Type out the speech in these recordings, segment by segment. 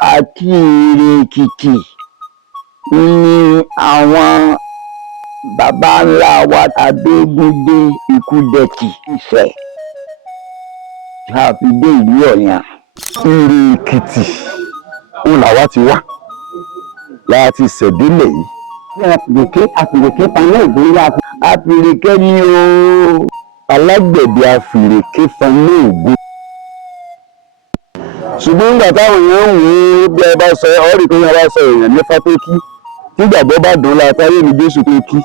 àti Èrè-Èkìtì ni àwọn baba ńlá wa Abégúndé Ikúdẹ̀tì Ifẹ̀ tí a fi dé ìlú Ọ̀yàn. Èrè-Èkìtì òun làwa ti wá láti ṣẹ̀dílẹ̀ yìí. Àfìrèké paná ìgbóyà. Àfìrèké ni o. Alágbẹ̀dẹ àfìrèké faná ògo. Ṣùgbọ́n nígbà táwọn èèyàn ń wò ó bí ẹ bá sọ ọ́ rí i pé wọ́n bá sọ èèyàn nípa tó kí tí ìgbàgbọ́ bá dùn láta yóò ní Jésù tó kí.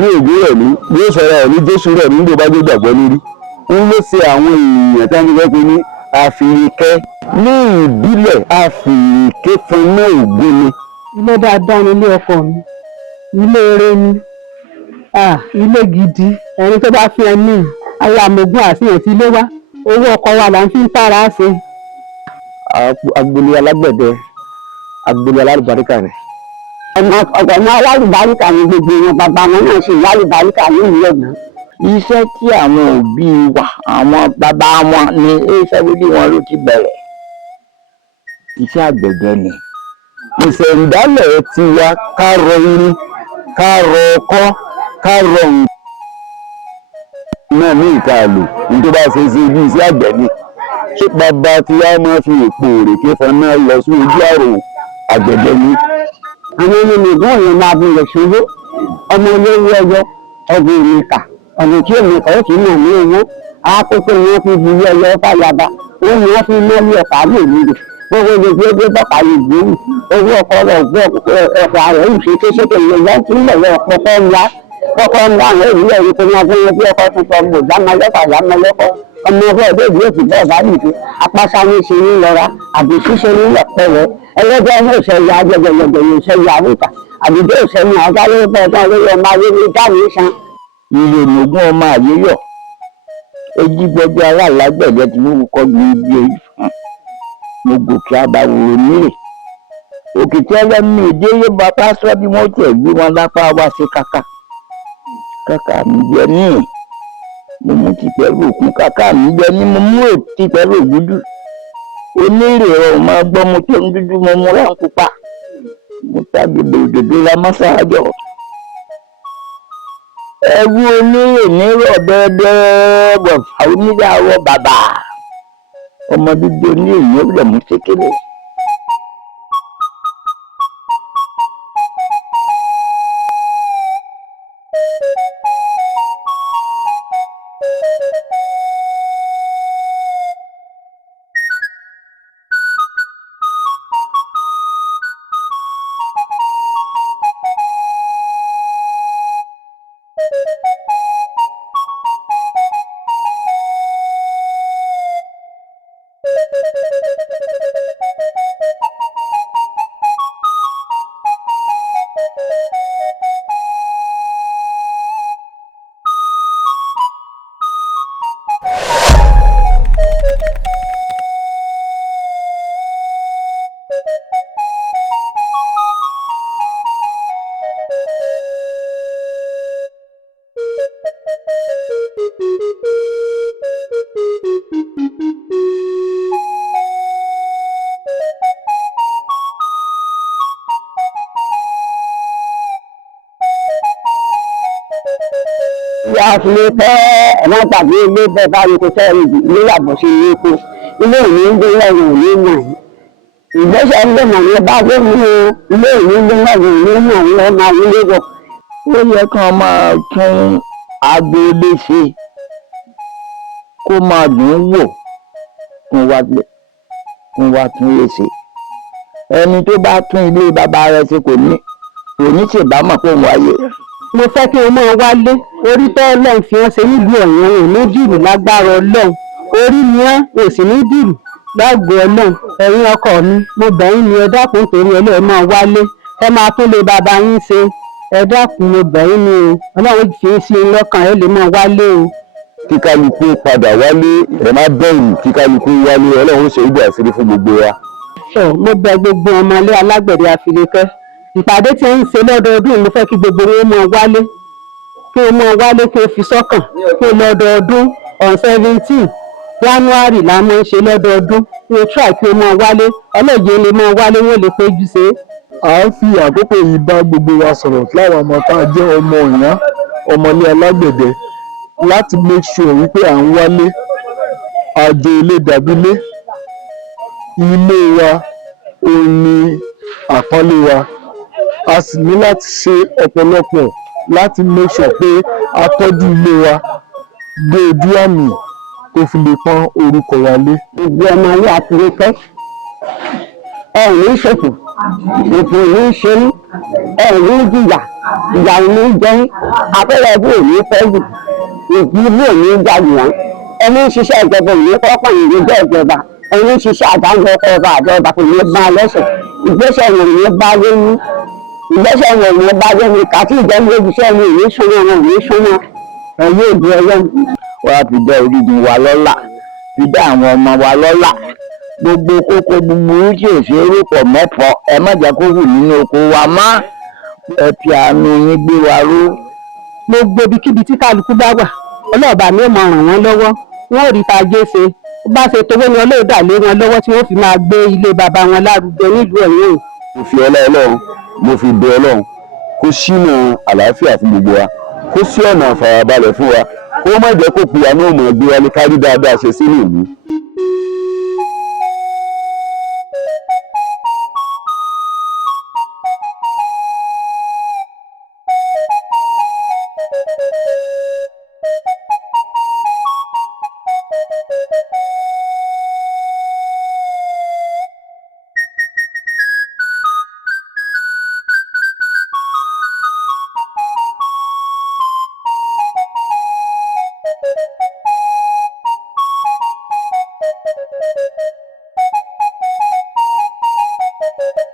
Ní ìgbé rẹ̀ ní yóò sọ̀rọ̀ ẹ̀ ní Jésù rẹ̀ nígbà bá gbé gbàgbọ́ lórí. Ń ló ṣe àwọn èèyàn tí wọ́n fẹ́ ní àfìrèké ní ìbílẹ̀ àfìrèké faná ògo ni. Ilé dáadáa ni ilé ọkọ mi, ilé eré ni, ilé gidi, ẹni tó bá fi ẹni ayé amògùn àṣìyàn ti lé wá, owó ọkọ wa là ń fi ń tààrà ṣe. Agboolé alágbẹ̀dẹ, agboolé alálùbáríkà ni. Ọ̀gbọ̀n alálùbáríkà ni gbogbo wọn, bàbá wọn náà ṣe alálùbáríkà ní ìlú Ọ̀yàn. Iṣẹ́ tí àwọn òbí wa, àwọn bàbá wọn ní iṣẹ́ orí wọn ló ti bẹ̀rẹ̀. Iṣẹ́ àgbẹ̀dẹ ni. Ìṣẹ̀ǹdálẹ̀ ti wa ká rọ irin, ká rọ ọkọ́, ká rọ nǹkan náà ní ìta àlò ní tó bá ṣe bí iṣẹ́ àgbẹ̀ ni. Ṣé bàbá tí wàá máa fi èpo òrèké faná lọ sí ojú àrò àgbẹ̀dẹ ni? Àwọn ènìyàn ìgbọ́n yẹn máa bí ilẹ̀ ṣòro, ọmọ olówó ẹyọ, ọgbọ̀n ìmìkà, ọ̀nà tí èmìkà ó ti mọ̀ ní owó, àkókò ni wọ́n fi bu ẹyọ fàyàbà, wọ́n ni wọ́n fi mọ́lé ọ̀pá lòlùdò. Gbogbo gbogbo gbé bọ́pá yìí gbòòrò, owó ọkọ rẹ̀ gbọ́ ẹ̀fọ́ ààrẹ yìí ṣe kéṣeké ìyẹn tí ń lọ̀wọ́ kọ́kọ́ ńlá àwọn ènìyàn yìí tó máa fẹ́ràn bí ọkọ̀ tuntun ọmọ ìdámọ́lẹ́kọ̀ ọmọ ọkọ̀ ọdẹ ìdí òsì bẹ́ẹ̀ bá nìké apáṣá ní ṣe ní lọ́ra àbí ṣíṣe ní lọ́pẹ̀rẹ̀ ẹlẹ́jọ́ ní ìṣẹ̀yà gbẹgbẹgbẹ ìṣẹ̀yà àríkà àbídé ìṣẹ̀yìn ọ̀gá lórí pẹ̀lú lórí ọmọ ayé ní jáde sàn. Ilé ìmọ̀gún ọmọ àyéyọ̀ ejígbẹ́jọ́ alálágbẹ̀dẹ tí wọ́n kọ́ ní ibi èyí fún mo gòkè àbáwòrán nílé òkìtì ẹlẹ́nu èdè Yorùbá pásítọ̀ bí wọ́n tẹ̀ gbé wọn lápá wá sí kàkà mi jẹ ní mo mú ti pẹ̀lú òkun kàkà mi jẹ ní mo mú ètí pẹ̀lú ògúdù onírè ọ̀hún máa gbọ́ mo tó ń dúdú mo mú ra ń pupa mo tàgbègbè òdòdó la má sáájọ ẹrú onírè nírọ̀ dẹ́ẹ́dẹ́ bọ̀fà onídàáwọ̀ bàbà ọmọ dúdú onírè yóò lẹ̀ mú sékélé. Àfilé fẹ́ ẹ̀rọ tàbí ilé bẹ́ẹ̀ bá yẹ kó sẹ́yìn ilé yàgbọ́ sí ilé epo ilé ìní ń gbé lẹ́yìn òní nà yìí ìgbésẹ̀ ń gbé màá bá gbé nínú ilé ìní ń gbé lẹ́yìn òní nà yìí lọ́ máa wílé bọ̀. Ó yẹ kí wọ́n máa tún agboolé ṣe kó máa dùn ún wò kún wá tún lè ṣe ẹni tó bá tún ilé bàbá rẹ̀ ṣe kò ní ṣèbámọ̀ pé òun wáyé. Mo fẹ́ kí o máa wálé orí tẹ́ Ọlọ́run fi hàn ṣe nílùú Ọ̀yàn ò ní dìrù lágbára Ọlọ́run orí ni ẹ́ ò sì ní dìrù lágbo Ọlọ́run ẹ̀yin ọkọ mi mo bẹ̀ yín ni ẹ dákun torí Ọlọ́run máa wálé ẹ máa tún lè bàbá yín ṣe ẹ dákun mo bẹ̀ yín ni o Ọlọ́run fi ń sí lọ́kàn ẹ lè máa wálé o. Kí kálukú padà wálé ẹ má bẹ̀rù kí kálukú wálé Ọlọ́run ṣe ìgbà àṣírí fún gbogbo wa. Mo bẹ̀ gbogbo ọmọlé alágbẹ̀dẹ Àfìlékẹ́ ìpàdé tí ń ṣe lọ́dọọdún mo fẹ́ kí gbogbo wọn máa wálé kí o máa wálé kí o fi sọ́kàn kí o lọ́dọọdún on 17 January la máa ń ṣe lọ́dọọdún wọ́n try kí ó máa wálé ọlọ́jẹ́ lè máa wálé wọ́n lè péjú ṣe. À ń fi àkókò yìí bá gbogbo wa sọ̀rọ̀ láwọn ọmọ tá a jẹ́ ọmọ ìyá ọmọlé alágbẹ̀dẹ láti make sure wípé à ń wálé àjò ilé dàbílé ilé wa òun ni àpọ́nlé wa a sì ní láti ṣe ọ̀pọ̀lọpọ̀ láti make sure pé a tọ́jú ilé wa dé ojú àmì tó fi lè pọ́n orúkọ wa lé. ìgbé ọmọ ilé àtúrékẹ́ ẹ ní ṣètò ètò ní ṣe ní ẹ ní jìyà ìyà ní jẹ́ abẹ́rẹ́ bí òní fẹ́ jù ìdílé òní jáde wọn ẹni ń ṣiṣẹ́ ìjọba òní kọ́kọ́ ìrìnjẹ́ ìjọba ẹni ń ṣiṣẹ́ àdáńgọ́ ọba àjọba kò ní bá lẹ́sẹ̀ ìgbésẹ̀ wọn ní bá lóyún ìgbésẹ̀ wọn ní bá lóyún kàtí ìjọba ojúṣe mi ò ní súnmọ́ wọn ò ní súnmọ́ ẹ̀yẹ́ ìdí ọlọ́run. wọ́n á fi dá orígun wa lọ́lá fi dá àwọn ọmọ wa lọ́lá gbogbo kókó búburú tí ò ṣe é rúpọ̀ mẹ́fọ́ ẹ má jẹ́ kó hù nínú oko wa mọ́ ẹ fi àánú yín gbé wa ró. gbogbo ibikíbi tí kálukú bá wà ọlọ́ọ̀bà mi ò máa ràn wọ́n lọ́wọ́ wọn ò rí tajé ṣe bá ṣe towó ni ọlọ́ọ̀dà lé wọn lọ́wọ́ tí wọ́n fi máa gbé ilé bàbá wọn lárugẹ nílùú ẹ̀yìn. mo fi ọlá ọlọ́run mo fi bẹ ọlọ́run kó ṣínà àlàáfíà fún gbogbo wa kó sí ọ̀nà àfàràbalẹ̀ fún wa kó má jẹ́ kó pè wá ní òmò ẹgbẹ́ wa ní kárí dáadáa ṣe sínú ìlú. Thank you.